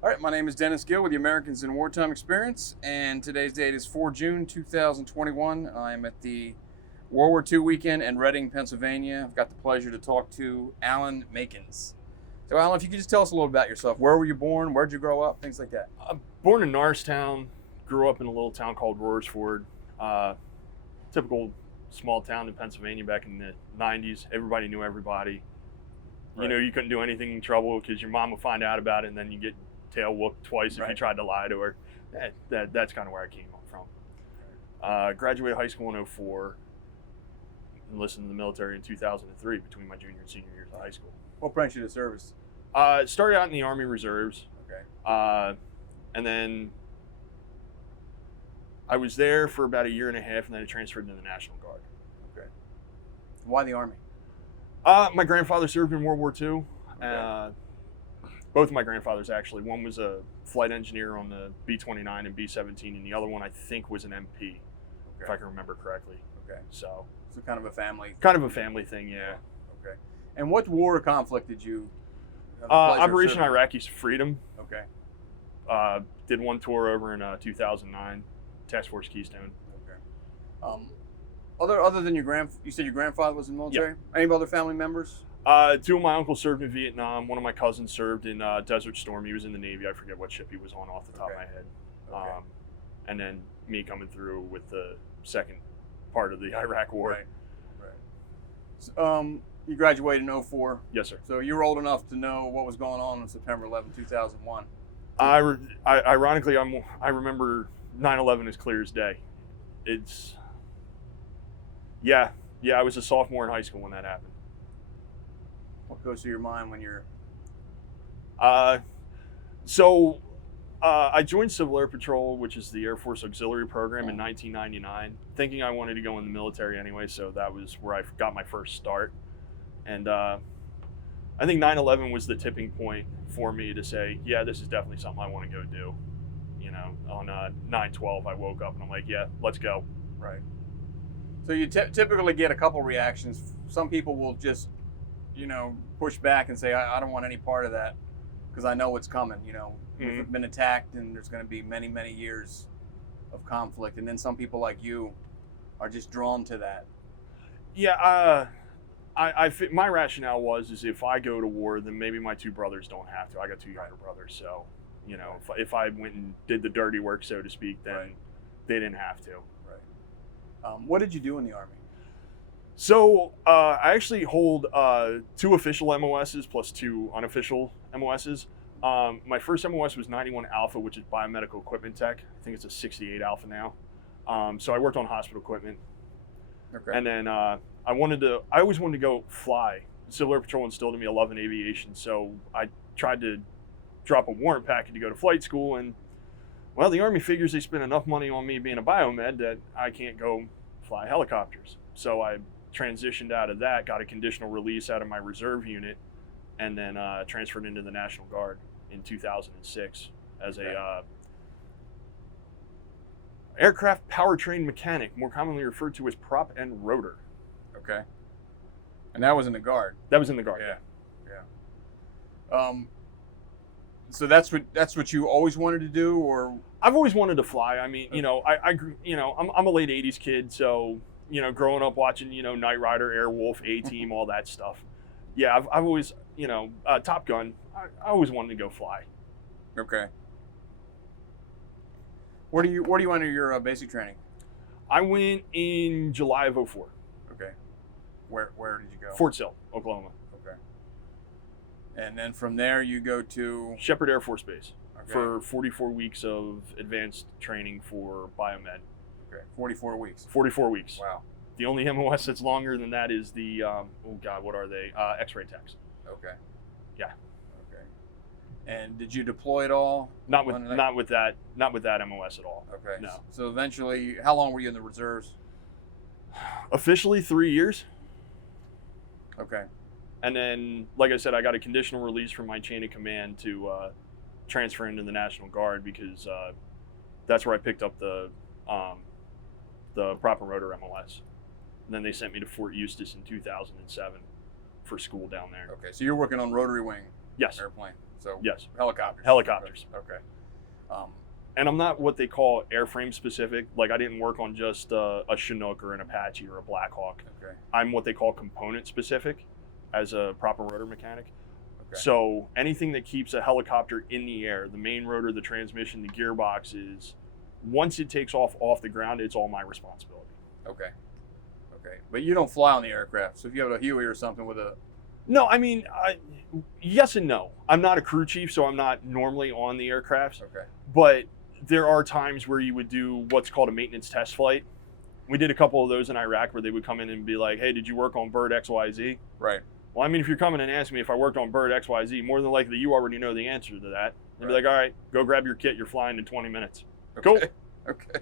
All right, my name is Dennis Gill with the Americans in Wartime Experience, and today's date is 4 June 2021. I'm at the World War II weekend in Reading, Pennsylvania. I've got the pleasure to talk to Allan Makins. So, Allan, if you could just tell us a little about yourself. Where were you born? Where'd you grow up? Things like that. Born in Norristown, grew up in a little town called Roarsford. Typical small town in Pennsylvania back in the 90s. Everybody knew everybody. Right. You know, you couldn't do anything in trouble because your mom would find out about it, and then you get tail whooped twice if you tried to lie to her. That's kind of where I came from. Graduated high school in 2004, enlisted in the military in 2003 between my junior and senior years of high school. What branch of the service? Started out in the Army Reserves. Okay. And then I was there for about a year and a half, and then I transferred to the National Guard. Okay. Why the Army? My grandfather served in World War II. Okay. Both of my grandfathers, actually. One was a flight engineer on the B-29 and B-17, and the other one, I think, was an MP, if I can remember correctly. Okay. So kind of a family. Kind of a family thing, yeah. Okay. And what war or conflict did you have the pleasure of Operation serving? Iraqi Freedom. Okay. Did one tour over in 2009, Task Force Keystone. Okay. Other than you said your grandfather was in the military? Yeah. Any other family members? Two of my uncles served in Vietnam. One of my cousins served in Desert Storm. He was in the Navy. I forget what ship he was on off the top of my head. Okay. And then me coming through with the second part of the Iraq War. Right. So, you graduated in 2004. Yes, sir. So you were old enough to know what was going on September 11, 2001. Ironically, I remember 9/11 as clear as day. Yeah, I was a sophomore in high school when that happened. What goes through your mind when you're... I joined Civil Air Patrol, which is the Air Force Auxiliary Program, in 1999, thinking I wanted to go in the military anyway, so that was where I got my first start. And I think 9/11 was the tipping point for me to say, yeah, this is definitely something I want to go do. You know, on 9/12, I woke up and I'm like, yeah, let's go. Right. So you typically get a couple reactions. Some people will just, push back and say, I don't want any part of that because I know what's coming. We've been attacked and there's going to be many, many years of conflict. And then some people like you are just drawn to that. Yeah, my rationale is if I go to war, then maybe my two brothers don't have to. I got two younger brothers, so if I went and did the dirty work, so to speak, then they didn't have to. Right. What did you do in the Army? So I actually hold 2 official MOSs plus 2 unofficial MOSs. My first MOS was 91 Alpha, which is biomedical equipment tech. I think it's a 68 Alpha now. So I worked on hospital equipment. Okay. And then I always wanted to go fly. Civil Air Patrol instilled in me a love in aviation, so I tried to drop a warrant packet to go to flight school, and well, the Army figures they spend enough money on me being a biomed that I can't go fly helicopters. So I transitioned out of that, got a conditional release out of my reserve unit, and then transferred into the National Guard in 2006 as a aircraft powertrain mechanic, more commonly referred to as prop and rotor. Okay. And that was in the Guard. That was in the Guard. Yeah. So that's what you always wanted to do, or? I've always wanted to fly. I mean, I'm a late '80s kid, so growing up watching Knight Rider, Airwolf, A-Team, all that stuff. Yeah, I've always Top Gun. I always wanted to go fly. Okay. Where do you enter your basic training? I went in July of 2004. Okay. Where did you go? Fort Sill, Oklahoma. Okay. And then from there you go to Shepherd Air Force Base for 44 weeks of advanced training for biomed. Okay. 44 weeks. 44 weeks. Wow. The only MOS that's longer than that is the what are they? X-ray techs. Okay. Yeah. Okay. And did you deploy at all? Not with that MOS at all. Okay. No. So eventually, how long were you in the reserves? Officially 3 years. Okay. And then, like I said, I got a conditional release from my chain of command to transfer into the National Guard because that's where I picked up the prop and rotor MOS. And then they sent me to Fort Eustis in 2007 for school down there. Okay, so you're working on rotary wing Yes. airplane. So yes, helicopters. helicopters. Okay. And I'm not what they call airframe specific. Like I didn't work on just a Chinook or an Apache or a Black Hawk. Okay. I'm what they call component specific as a proper rotor mechanic. Okay. So anything that keeps a helicopter in the air, the main rotor, the transmission, the gearboxes, once it takes off the ground, it's all my responsibility. Okay. Okay. But you don't fly on the aircraft. So if you have a Huey or something with a... No, I mean, yes and no. I'm not a crew chief, so I'm not normally on the aircrafts. Okay. But there are times where you would do what's called a maintenance test flight. We did a couple of those in Iraq where they would come in and be like, hey, did you work on bird XYZ? Right. Well, I mean, if you're coming and asking me if I worked on bird XYZ, more than likely you already know the answer to that. They'd be like, all right, go grab your kit. You're flying in 20 minutes. Okay. Cool. Okay.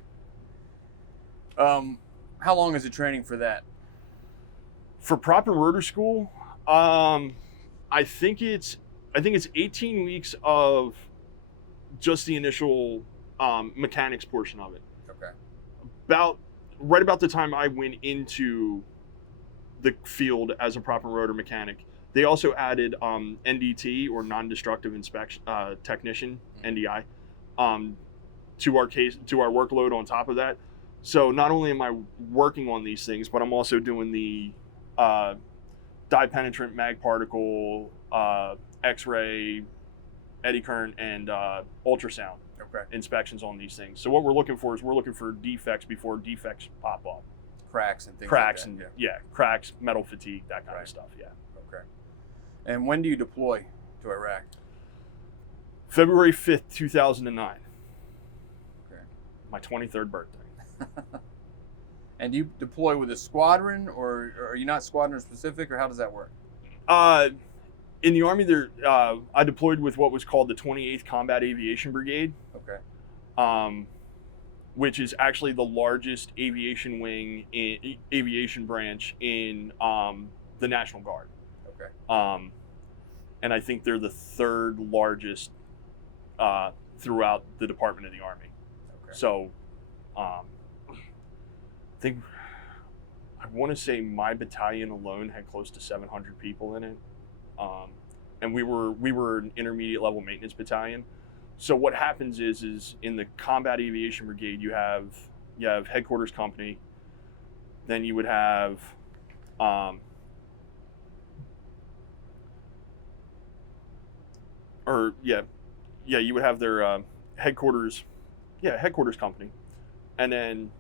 How long is the training for that? For proper rotor school, I think it's 18 weeks of just the initial mechanics portion of it. Okay. Right about the time I went into the field as a proper rotor mechanic, they also added NDT, or non-destructive inspection technician, NDI, to our workload on top of that. So not only am I working on these things, but I'm also doing the dye penetrant, mag particle, X-ray, eddy current, and ultrasound inspections on these things. So what we're looking for is defects before defects pop up. Cracks and things Cracks like that. and cracks, metal fatigue, that kind of stuff. Yeah. Okay. And when do you deploy to Iraq? February 5th, 2009. Okay. My 23rd birthday. And do you deploy with a squadron, or are you not squadron specific, or how does that work? In the Army, I deployed with what was called the 28th Combat Aviation Brigade. Okay. Which is actually the largest aviation branch in the National Guard. Okay. And I think they're the third largest throughout the Department of the Army. Okay. So, I think I want to say my battalion alone had close to 700 people in it, and we were an intermediate level maintenance battalion. So what happens is in the Combat Aviation Brigade, you have headquarters company, then you would have you would have their headquarters company, and then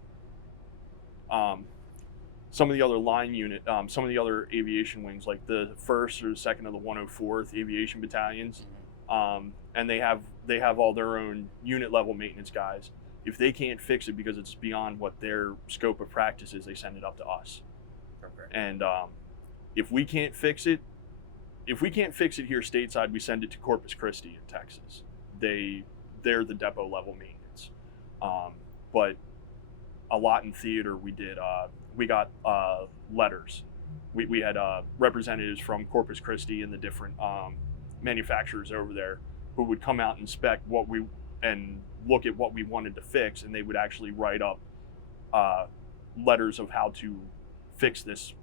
some of the other line unit, some of the other aviation wings, like the 1st or the 2nd of the 104th Aviation Battalions, and they have all their own unit level maintenance guys. If they can't fix it because it's beyond what their scope of practice is, they send it up to us. Okay. And if we can't fix it here stateside, we send it to Corpus Christi in Texas. They're the depot level maintenance. But a lot in theater, we got letters. We had representatives from Corpus Christi and the different manufacturers over there who would come out and inspect and look at what we wanted to fix, and they would actually write up letters of how to fix this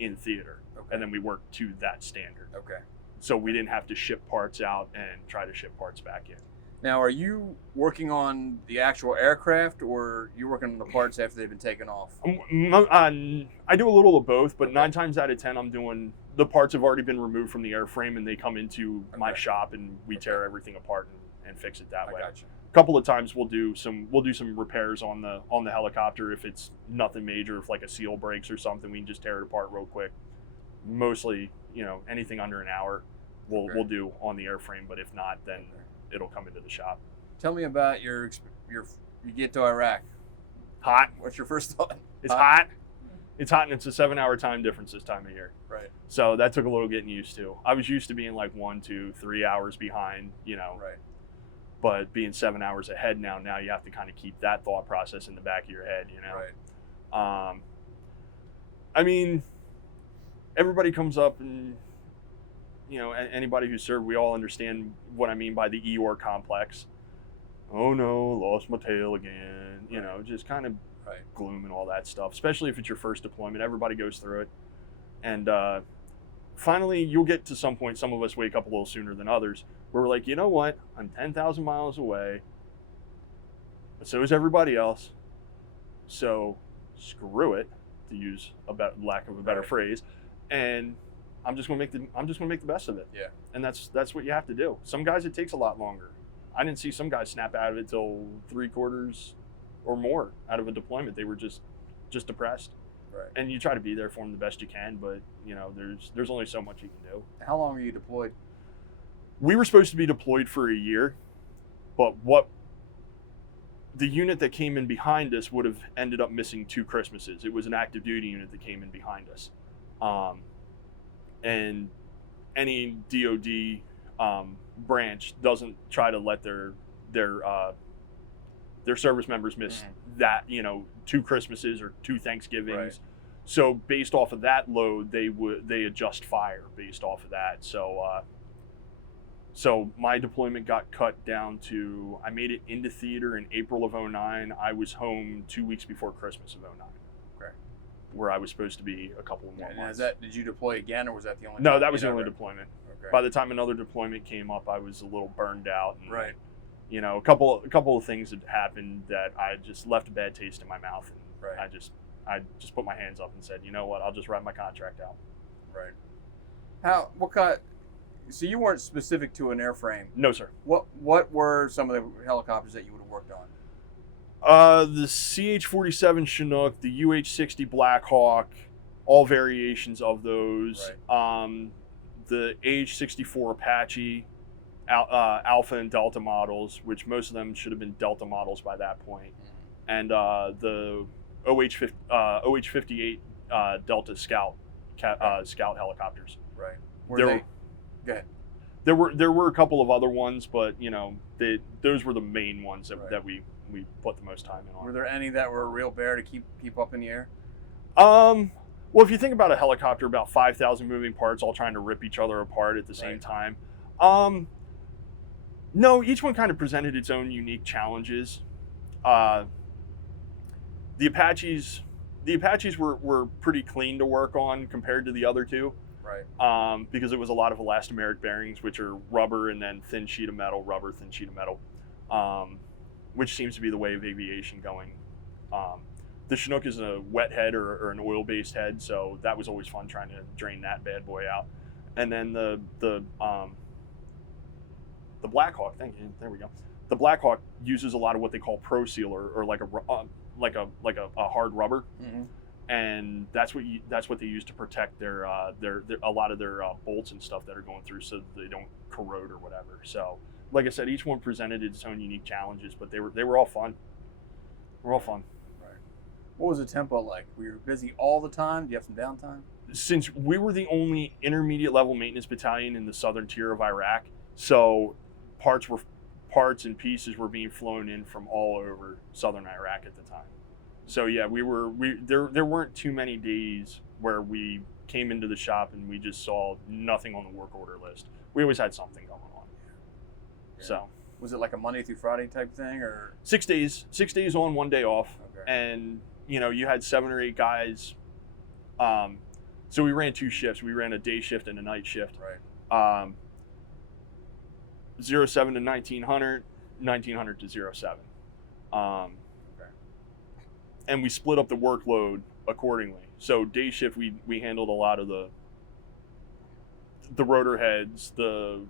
in theater. Okay. And then we worked to that standard. Okay. So we didn't have to ship parts out and try to ship parts back in. Now, are you working on the actual aircraft, or you working on the parts after they've been taken off? I do a little of both, but Okay. 9 times out of 10, I'm doing the parts have already been removed from the airframe, and they come into my shop, and we tear everything apart and fix it that way. I gotcha. A couple of times we'll do some repairs on the helicopter if it's nothing major, if like a seal breaks or something, we can just tear it apart real quick. Mostly, anything under an hour we'll do on the airframe, but if not, then it'll come into the shop. Tell me about you get to Iraq. Hot. What's your first thought? It's hot. It's hot, and it's a 7-hour time difference this time of year. Right. So that took a little getting used to. I was used to being like 1, 2, 3 hours behind, Right. But being 7 hours ahead now you have to kind of keep that thought process in the back of your head, Right. I mean, everybody comes up and, anybody who served, we all understand what I mean by the Eeyore complex. Oh no, lost my tail again. Just kind of gloom and all that stuff, especially if it's your first deployment. Everybody goes through it. And finally, you'll get to some point, some of us wake up a little sooner than others, where we're like, you know what? I'm 10,000 miles away, but so is everybody else. So screw it, to use lack of a better phrase, and I'm just gonna make the best of it. Yeah. And that's what you have to do. Some guys it takes a lot longer. I didn't see some guys snap out of it till 3/4 or more out of a deployment. They were just depressed. Right. And you try to be there for them the best you can, but you know, there's only so much you can do. How long were you deployed? We were supposed to be deployed for a year, but the unit that came in behind us would have ended up missing 2 Christmases. It was an active duty unit that came in behind us. And any DOD branch doesn't try to let their service members miss that, you know, 2 Christmases or 2 Thanksgivings. Right. So based off of that load, they adjust fire based off of that. So my deployment got cut down to, I made it into theater in April of 2009. I was home 2 weeks before Christmas of 2009. Okay. Where I was supposed to be a couple of more months. Did you deploy again, or was that the only? No, time that was you the only ever- deployment. Okay. By the time another deployment came up, I was a little burned out. And, Right. you know, a couple of things had happened that I just left a bad taste in my mouth, and Right. I just put my hands up and said, you know what, I'll just ride my contract out. Right. What kind? So you weren't specific to an airframe. No, sir. What were some of the helicopters that you would have worked on? The CH-47 Chinook, the UH-60 Blackhawk, all variations of those. Right. The AH-64 Apache, Alpha and Delta models, which most of them should have been Delta models by that point. And the OH-58 Delta Scout helicopters. Right. Go ahead. There were a couple of other ones, but you know, those were the main ones that we put the most time in on. Were there any that were a real bear to keep up in the air? Well, if you think about a helicopter, about 5,000 moving parts all trying to rip each other apart at the same time. No, each one kind of presented its own unique challenges. The Apaches were pretty clean to work on compared to the other two. Right. Because it was a lot of elastomeric bearings, which are rubber and then thin sheet of metal, which seems to be the way of aviation going. The Chinook is a wet head or an oil-based head, so that was always fun trying to drain that bad boy out. And then the Blackhawk, there we go. The Blackhawk uses a lot of what they call pro seal or like a hard rubber. Mm-hmm. And that's what they use to protect their a lot of their bolts and stuff that are going through, so that they don't corrode or whatever. So, like I said, each one presented its own unique challenges, but they were all fun. We're all fun. Right. What was the tempo like? Were you busy all the time? Do you have some downtime? Since we were the only intermediate level maintenance battalion in the southern tier of Iraq, so parts and pieces were being flown in from all over southern Iraq at the time. So yeah, there weren't too many days where we came into the shop and we just saw nothing on the work order list. We always had something going on. Yeah. So was it like a Monday through Friday type thing, or 6 days on, 1 day off? Okay. And you know, you had 7 or 8 guys. So we ran 2 shifts. We ran a day shift and a night shift. Right. 07 to 1900, 1900 to 07. And we split up the workload accordingly. So day shift, we handled a lot of the rotor heads, the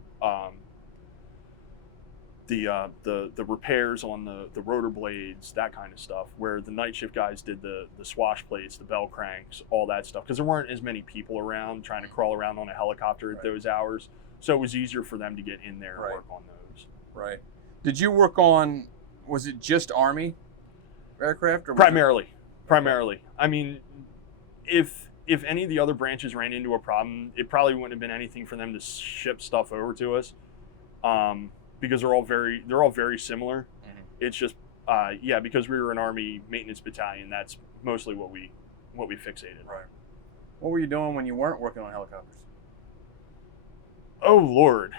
repairs on the rotor blades, that kind of stuff. Where the night shift guys did the swash plates, the bell cranks, all that stuff. Because there weren't as many people around trying to crawl around on a helicopter at those hours. So it was easier for them to get in there and work on those. Right. Did you work on? Was it just Army aircraft, or primarily? I mean, if any of the other branches ran into a problem, it probably wouldn't have been anything for them to ship stuff over to us, because they're all very similar. Mm-hmm. It's just because we were an Army maintenance battalion, that's mostly what we fixated. Right. What were you doing when you weren't working on helicopters? Oh Lord.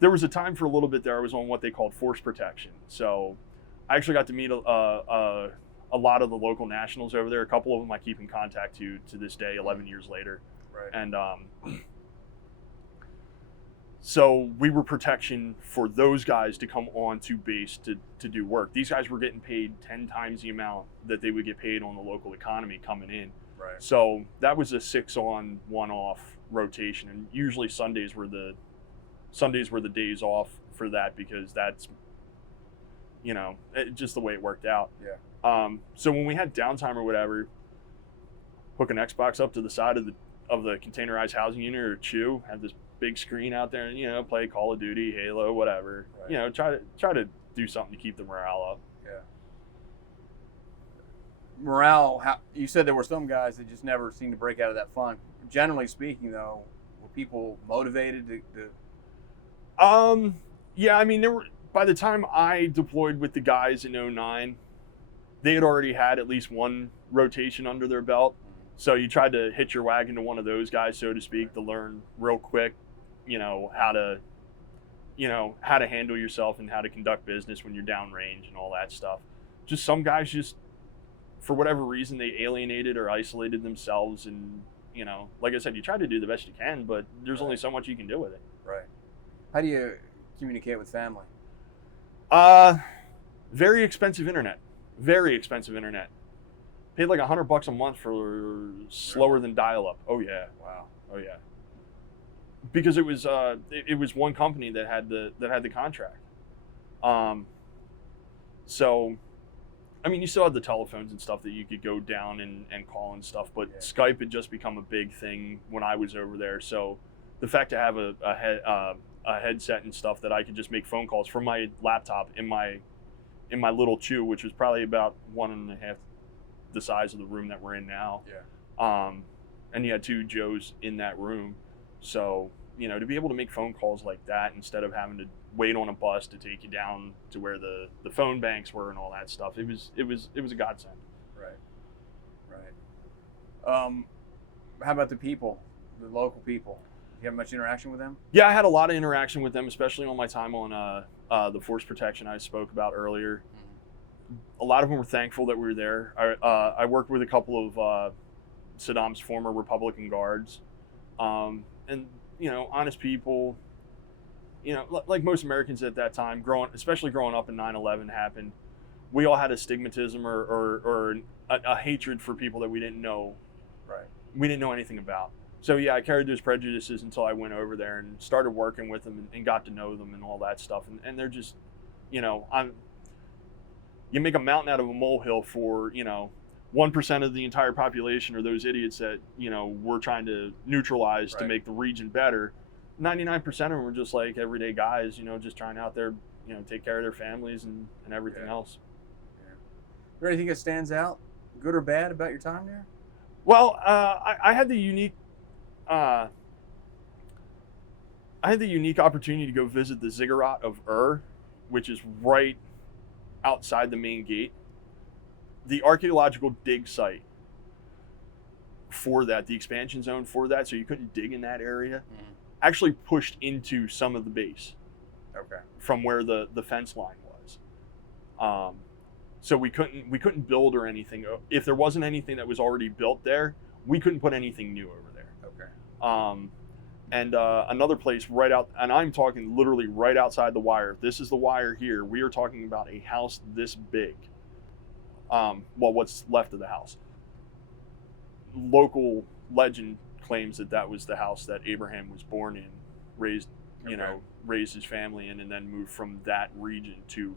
There was a time for a little bit there I was on what they called force protection. So I actually got to meet a lot of the local nationals over there. A couple of them I keep in contact to this day, 11 years later. Right. And So we were protection for those guys to come on to base to do work. These guys were getting paid 10 times the amount that they would get paid on the local economy coming in. Right. So that was a 6 on, 1 off rotation, and usually Sundays were the days off for that, because that's, just the way it worked out. Yeah. So when we had downtime or whatever, hook an Xbox up to the side of the containerized housing unit or CHU, have this big screen out there, and play Call of Duty, Halo, whatever. Right. Try to do something to keep the morale up. Yeah. Morale. You said there were some guys that just never seemed to break out of that funk. Generally speaking, though, were people motivated to? Yeah. I mean, by the time I deployed with the guys in 2009, they had already had at least one rotation under their belt. So you tried to hitch your wagon to one of those guys, so to speak, to learn real quick, how to handle yourself and how to conduct business when you're downrange and all that stuff. Just some guys just, for whatever reason, they alienated or isolated themselves, and like I said, you try to do the best you can, but there's only so much you can do with it. Right. How do you communicate with family? Very expensive internet. Very expensive internet. Paid like $100 a month for slower than dial-up. Oh yeah. Wow. Oh yeah. Because it was one company that had the contract. So, I mean, you still had the telephones and stuff that you could go down and call and stuff, but Skype had just become a big thing when I was over there. So, the fact to have a headset and stuff that I could just make phone calls from my laptop in my little CHU, which was probably about 1.5 the size of the room that we're in now. Yeah. And you had 2 Joes in that room. So, to be able to make phone calls like that instead of having to wait on a bus to take you down to where the phone banks were and all that stuff, it was a godsend. Right. Right. How about the people, the local people? Do you have much interaction with them? Yeah, I had a lot of interaction with them, especially on my time on the force protection I spoke about earlier. A lot of them were thankful that we were there. I worked with a couple of Saddam's former Republican guards, and honest people. Like most Americans at that time, especially growing up in 9/11 happened, we all had a stigmatism or a hatred for people that we didn't know. Right. We didn't know anything about. So yeah, I carried those prejudices until I went over there and started working with them and got to know them and all that stuff. And they're just, you make a mountain out of a molehill for 1% of the entire population, or those idiots that we're trying to neutralize to make the region better. 99% of them are just like everyday guys, just trying out there, take care of their families and everything else. Yeah. Is there anything that stands out, good or bad, about your time there? Well, I had the unique opportunity to go visit the ziggurat of which is right outside the main gate. The archaeological dig site for that, the expansion zone for that, so you couldn't dig in that area, actually pushed into some of the base. Okay. From where the fence line was. So we couldn't build or anything. If there wasn't anything that was already built there, we couldn't put anything new over there. Okay. And another place right out, and I'm talking literally right outside the wire. This is the wire here. We are talking about a house this big. What's left of the house. Local legend claims that was the house that Abraham was born in, raised his family in, and then moved from that region to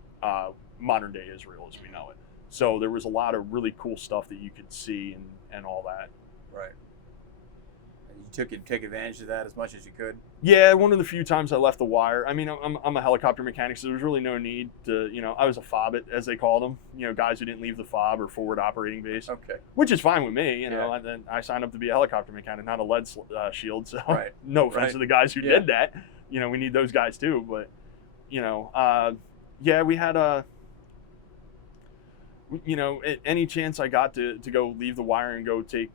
modern day Israel as we know it. So there was a lot of really cool stuff that you could see and all that. Right. And you take advantage of that as much as you could? Yeah, one of the few times I left the wire. I mean, I'm a helicopter mechanic, so there was really no need to, I was a fob-it, as they called them, guys who didn't leave the fob or forward operating base. Okay. Which is fine with me, and then I signed up to be a helicopter mechanic, not a lead shield, so no offense to the guys who did that. We need those guys too, but, we had any chance I got to go leave the wire and go take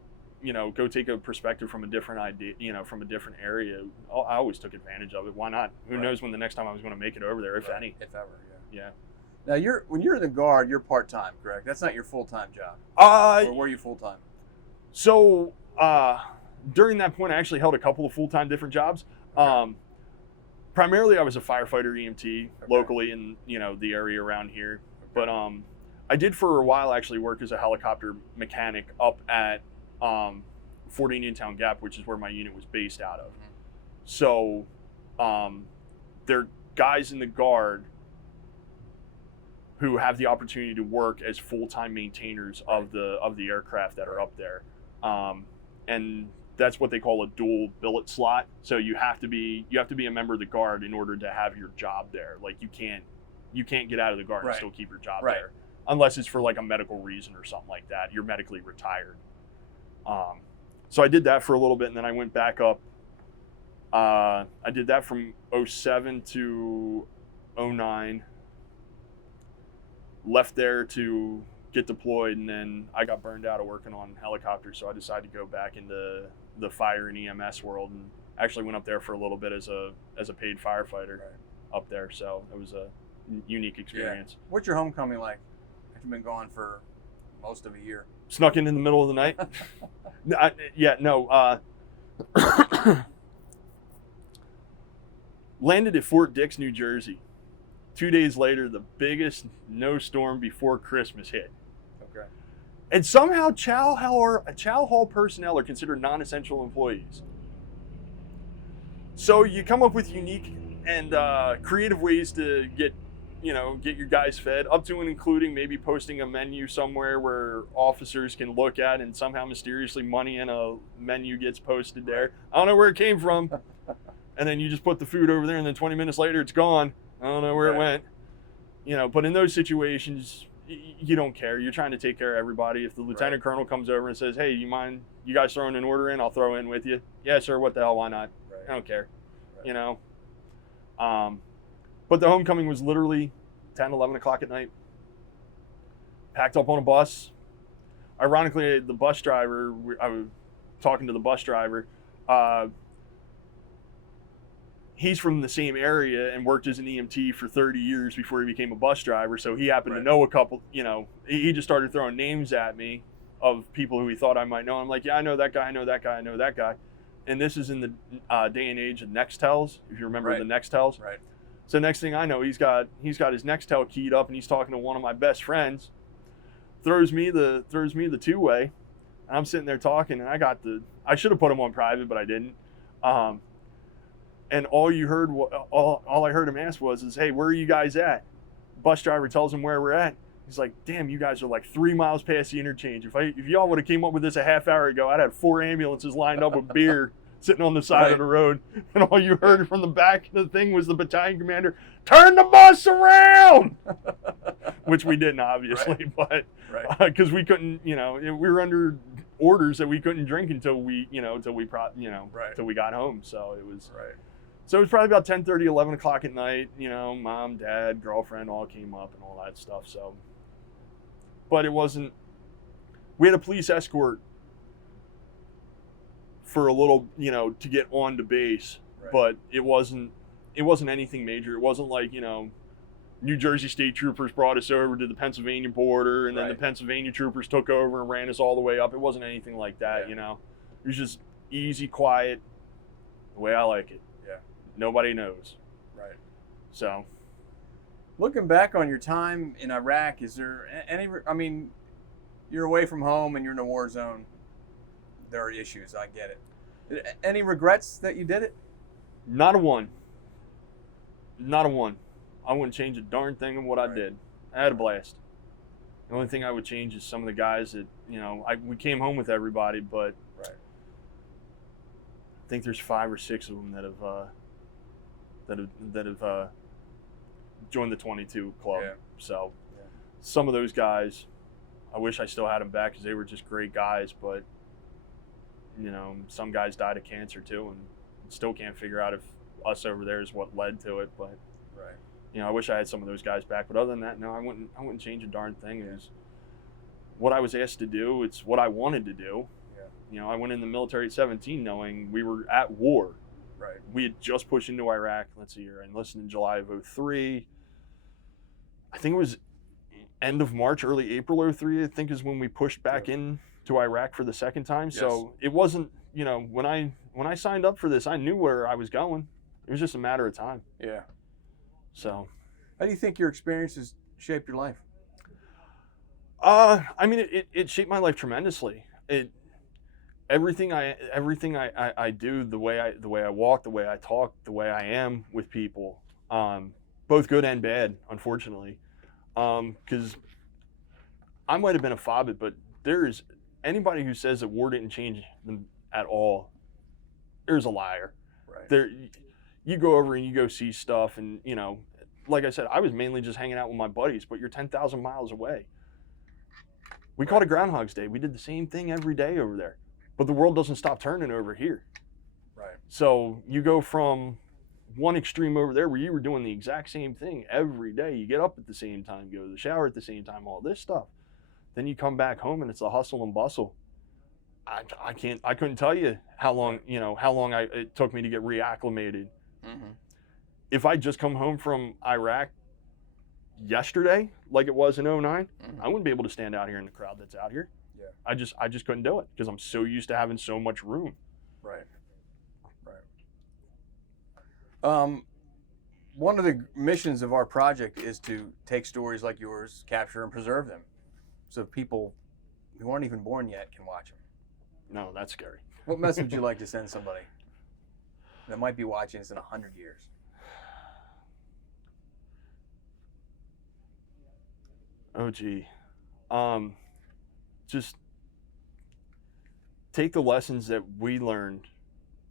a perspective from a different idea, from a different area. I always took advantage of it. Why not? Who knows when the next time I was going to make it over there, if any. If ever, yeah. Now, when you're in the Guard, you're part-time, correct? That's not your full-time job. Or were you full-time? So, during that point, I actually held a couple of full-time different jobs. Okay. primarily I was a firefighter EMT locally in, the area around here. But I did for a while actually work as a helicopter mechanic up at Fort Uniontown Gap, which is where my unit was based out of. So there are guys in the Guard who have the opportunity to work as full-time maintainers of the aircraft that are up there. And that's what they call a dual billet slot. So you have to be a member of the Guard in order to have your job there. Like you can't get out of the Guard and still keep your job there, unless it's for like a medical reason or something like that. You're medically retired. So I did that for a little bit, and then I went back up. I did that from 07 to 09. Left there to get deployed, and then I got burned out of working on helicopters, so I decided to go back into the fire and EMS world, and actually went up there for a little bit as a paid firefighter up there. So it was a unique experience. Yeah. What's your homecoming like? You've been gone for most of a year. Snuck in the middle of the night. Landed at Fort Dix, New Jersey. 2 days later, the biggest snowstorm before Christmas hit. Okay. And somehow Chow Hall personnel are considered non-essential employees. So you come up with unique and creative ways to get your guys fed, up to and including maybe posting a menu somewhere where officers can look at, and somehow mysteriously money in a menu gets posted there. I don't know where it came from. And then you just put the food over there, and then 20 minutes later it's gone. I don't know where it went. But in those situations, you don't care. You're trying to take care of everybody. If the lieutenant colonel comes over and says, "Hey, you mind you guys throwing an order in? I'll throw in with you." Yeah, sir. What the hell? Why not? I don't care. But the homecoming was literally 10, 11 o'clock at night. Packed up on a bus. Ironically, the bus driver, I was talking to the bus driver, he's from the same area and worked as an EMT for 30 years before he became a bus driver. So he happened to know a couple, he just started throwing names at me of people who he thought I might know. I'm like, yeah, I know that guy, I know that guy, I know that guy. And this is in the day and age of Nextels, if you remember the Nextels. Right. So next thing I know, he's got his Nextel keyed up, and he's talking to one of my best friends. Throws me the two-way, and I'm sitting there talking, and I should have put him on private, but I didn't. And all I heard him ask was, "Hey, where are you guys at?" Bus driver tells him where we're at. He's like, "Damn, you guys are like 3 miles past the interchange. If y'all would have came up with this a half hour ago, I'd have 4 ambulances lined up with beer sitting on the side of the road." And all you heard from the back of the thing was the battalion commander, "Turn the bus around!" Which we didn't, obviously, but because we couldn't, we were under orders that we couldn't drink until we got home. So it was So it was probably about 10:30, 11 o'clock at night. Mom, dad, girlfriend all came up and all that stuff. So, but it wasn't. We had a police escort for a little, to get on to base, but it wasn't anything major. It wasn't like, New Jersey State Troopers brought us over to the Pennsylvania border, and then the Pennsylvania Troopers took over and ran us all the way up. It wasn't anything like that, It was just easy, quiet, the way I like it. Nobody knows. Right. So, looking back on your time in Iraq, is there any? I mean, you're away from home and you're in a war zone. There are issues. I get it. Any regrets that you did it? Not a one. Not a one. I wouldn't change a darn thing of what I did. I had a blast. The only thing I would change is some of the guys that we came home with everybody, but I think there's 5 or 6 of them that have joined the 22 club. So some of those guys, I wish I still had them back because they were just great guys. But some guys died of cancer too, and still can't figure out if us over there is what led to it. But I wish I had some of those guys back. But other than that, no, I wouldn't change a darn thing. It was what I was asked to do. It's what I wanted to do. I went in the military at 17 knowing we were at war. We had just pushed into Iraq. Let's see here. I enlisted in July of 03. I think it was end of March, early April 03, I think is when we pushed back in to Iraq for the second time. So it wasn't, when I signed up for this, I knew where I was going. It was just a matter of time. Yeah. So, How do you think your experiences shaped your life? I mean, it shaped my life tremendously. Everything I do, the way I walk, the way I talk, the way I am with people, both good and bad, unfortunately, because I might have been a fobbit, but there's anybody who says that war didn't change them at all, there's a liar. Right. There, you go over and you go see stuff, and like I said, I was mainly just hanging out with my buddies, but you're 10,000 miles away. We called it Groundhog's Day. We did the same thing every day over there, but the world doesn't stop turning over here. Right. So you go from one extreme over there where you were doing the exact same thing every day. You get up at the same time, go to the shower at the same time, all this stuff. Then you come back home and it's the hustle and bustle. I couldn't tell you how long it took me to get reacclimated. Mm-hmm. If I just come home from Iraq yesterday, like it was in 2009, I wouldn't be able to stand out here in the crowd that's out here. Yeah. I just couldn't do it because I'm so used to having so much room. Right. One of the missions of our project is to take stories like yours, capture and preserve them, so people who aren't even born yet can watch them. No, that's scary. What message would you like to send somebody that might be watching this in 100 years? Oh, gee. Just take the lessons that we learned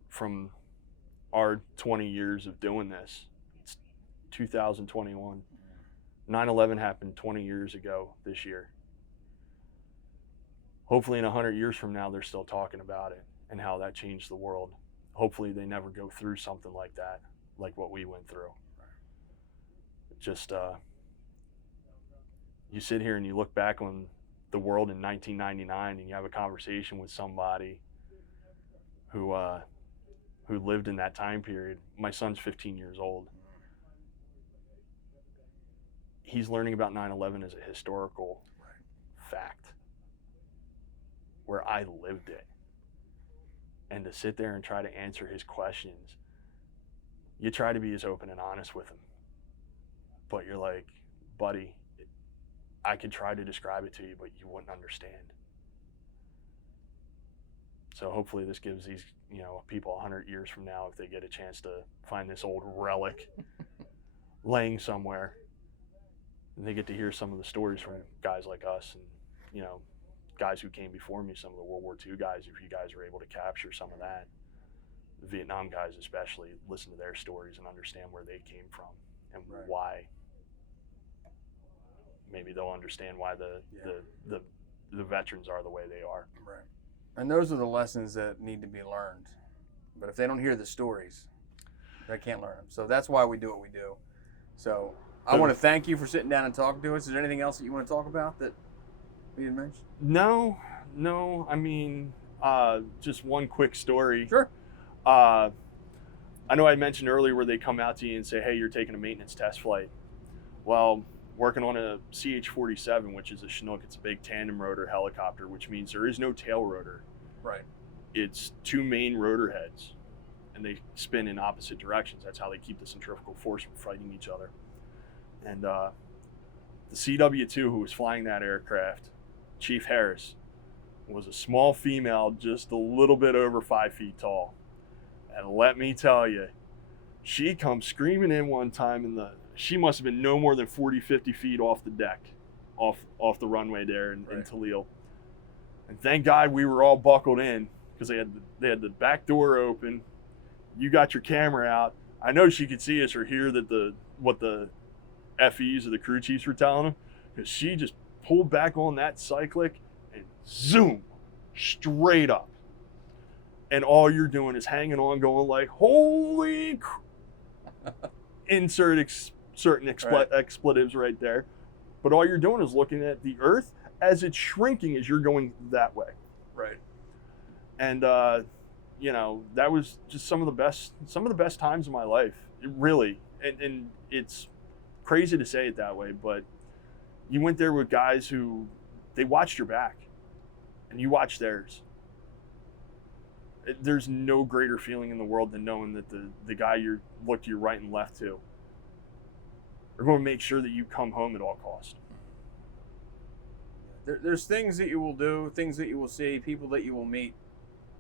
from our 20 years of doing this. It's 2021. 9/11 happened 20 years ago this year. Hopefully in 100 years from now, they're still talking about it and how that changed the world. Hopefully they never go through something like that, like what we went through. Just, you sit here and you look back on the world in 1999 and you have a conversation with somebody who lived in that time period. My son's 15 years old. He's learning about 9/11 as a historical fact where I lived it. And to sit there and try to answer his questions, you try to be as open and honest with him. But you're like, buddy, I could try to describe it to you, but you wouldn't understand. So hopefully this gives these, people 100 years from now, if they get a chance to find this old relic laying somewhere, and they get to hear some of the stories from guys like us and, guys who came before me, some of the World War II guys, if you guys are able to capture some of that, the Vietnam guys especially, listen to their stories and understand where they came from and why. Maybe they'll understand why the veterans are the way they are. Right. And those are the lessons that need to be learned. But if they don't hear the stories, they can't learn them. So that's why we do what we do. So I want to thank you for sitting down and talking to us. Is there anything else that you want to talk about that we didn't mention? No. I mean, just one quick story. Sure. I know I mentioned earlier where they come out to you and say, hey, you're taking a maintenance test flight. Well, working on a CH-47, which is a Chinook. It's a big tandem rotor helicopter, which means there is no tail rotor. Right. It's two main rotor heads, and they spin in opposite directions. That's how they keep the centrifugal force from fighting each other. And the CW-2 who was flying that aircraft, Chief Harris, was a small female, just a little bit over 5 feet tall. And let me tell you, she comes screaming in one time, she must have been no more than 40, 50 feet off the deck, off the runway there in Talil. And thank God we were all buckled in, because they had the back door open. You got your camera out. I know she could see us or hear what the FEs or the crew chiefs were telling them, because she just pulled back on that cyclic and zoom straight up. And all you're doing is hanging on, going like, holy insert certain expletives right there. But all you're doing is looking at the earth as it's shrinking as you're going that way. Right. And that was just some of the best times of my life. It really. And it's crazy to say it that way, but you went there with guys who, they watched your back and you watched theirs. there's no greater feeling in the world than knowing that the guy you look to your right and left to are going to make sure that you come home at all costs. There's things that you will do, things that you will see, people that you will meet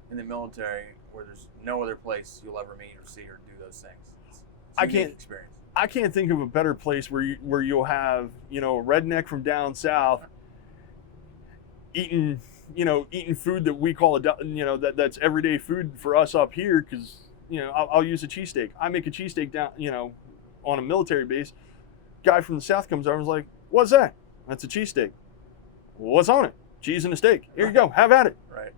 in the military where there's no other place you'll ever meet or see or do those things. It's a unique experience. I can't think of a better place where you'll have, you know, a redneck from down south eating food that we call that's everyday food for us up here, because, you know, I'll use a cheesesteak. I make a cheesesteak down, you know, on a military base. Guy from the south comes over and is like, "What's that?" "That's a cheesesteak." "What's on it?" "Cheese and a steak." "Here you go, have at it." Right.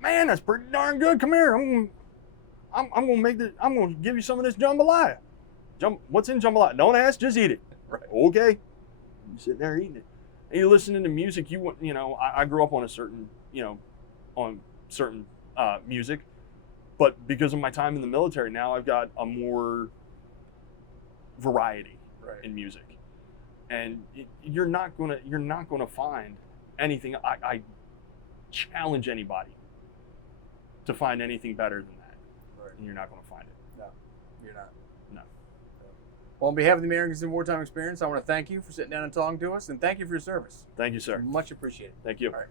"Man, that's pretty darn good. Come here. I'm gonna give you some of this jambalaya." "What's in jambalaya?" "Don't ask, just eat it." Right. "Okay." You're sitting there eating it. And you're listening to music. I grew up on on certain music, but because of my time in the military, now I've got a more variety in music, and you're not gonna find anything. I challenge anybody to find anything better than that, and you're not gonna find it. No, you're not. No. Well, on behalf of the Americans in Wartime Experience, I want to thank you for sitting down and talking to us, and thank you for your service. Thank you, sir. Much appreciated. Thank you. All right.